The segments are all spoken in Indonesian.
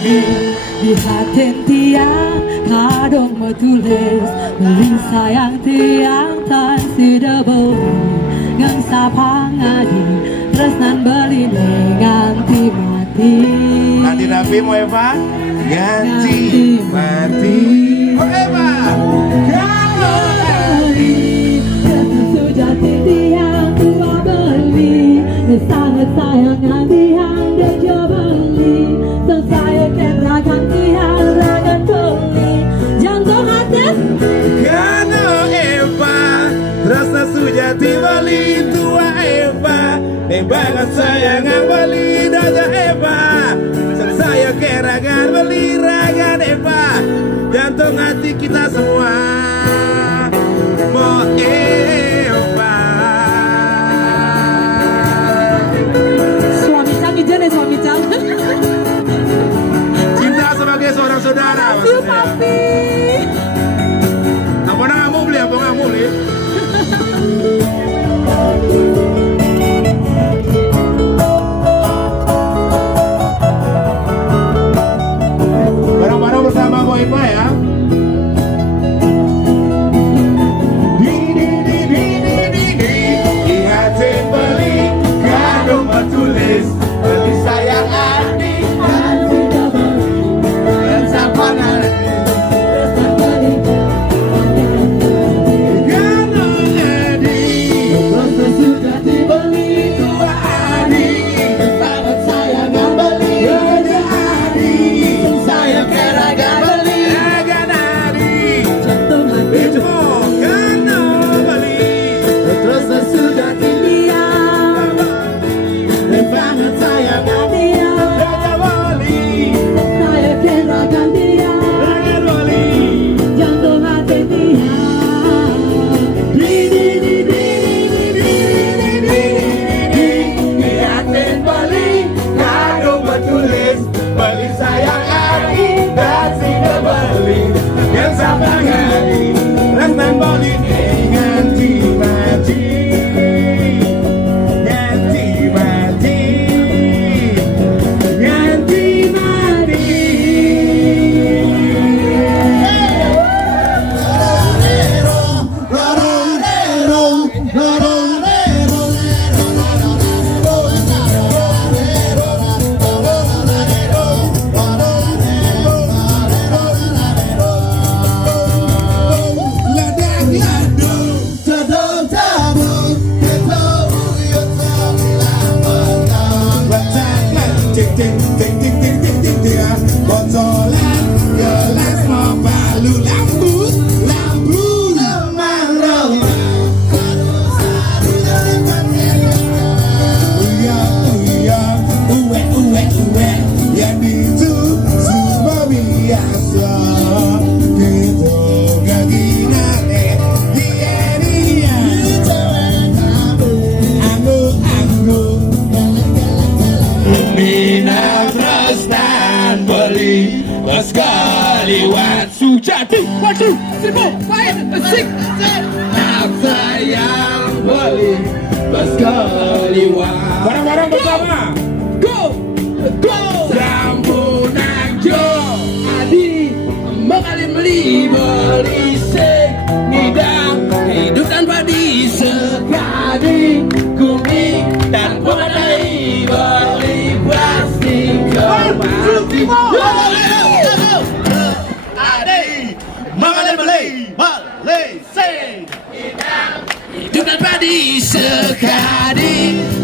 Di hati tiang kadang mau tulis beli sayang tiang tan sidabo ngang sapang adi tresnan beli nganti mati. Nanti Nabi mau Eva ganti mati. Oh Eva kalau beli sejati tiang tua beli sangat sayang tiang dan beli saya kerakan tiang ragan beli jantung hati kalau Eva rasa sujati beli tua Eva banget sayang beli daja Eva saya kerakan beli ragan Eva jantung hati kita semua mau Eva. suami cang ijen suami cang Cinta sebagai seorang saudara. makasih papi. Apa kamu beli apa kamu beli? Bareng-bareng bersama Ko Ipa ya. Ingatin beli kado tulis beli sayang adik dan siapa nanti kado adik Rasa sudah dibeli tua adik sangat sayang beli ada adik saya keragan beli agan adik jantung hati itu kado beli rasa sudah diam banget sayang dia ada beli saya keragan dia agan beli jantung hati dia Ingatin beli kado bertulis beli sayang adik dan sudah beli yang sama adik rentan beli ganti mati ganti mati ganti mati. Botolan gelas mau palu lampu lampu lemang uya uya uwe uwe uwe yang itu semua biasa gitu gaginane dia dia anggu anggu minat restan beli sekaliwat sujati waduh seribu baik asik nak sayang beli sekaliwat bareng-bareng bersama go go rambunan jo adi mengalir beli ngidam hidup tanpa disekali kuning dan pemadai beli plastik kemati adi mengalir beli hidup tanpa disekali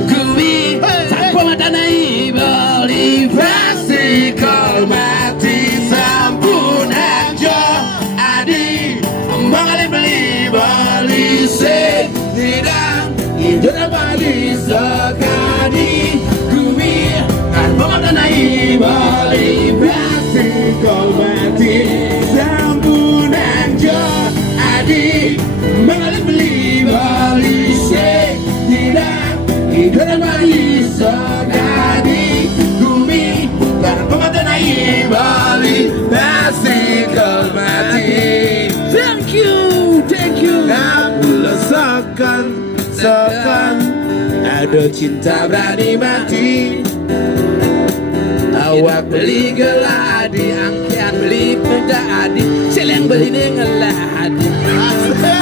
kuning tanpa memadai beli plastik kemati sampun aja adi mengalir beli tidak hidup tanpa disekali kuning tanpa memadai beli plastik kemati sampun aja adi mengalir beli tidak hidup tanpa disekali kuning tanpa memadai beli plastik kemati. Thank you. Aku lesakan ada cinta berani mati. awak beli geladi, angkian beli pegadi, seleng beli dengan ladi.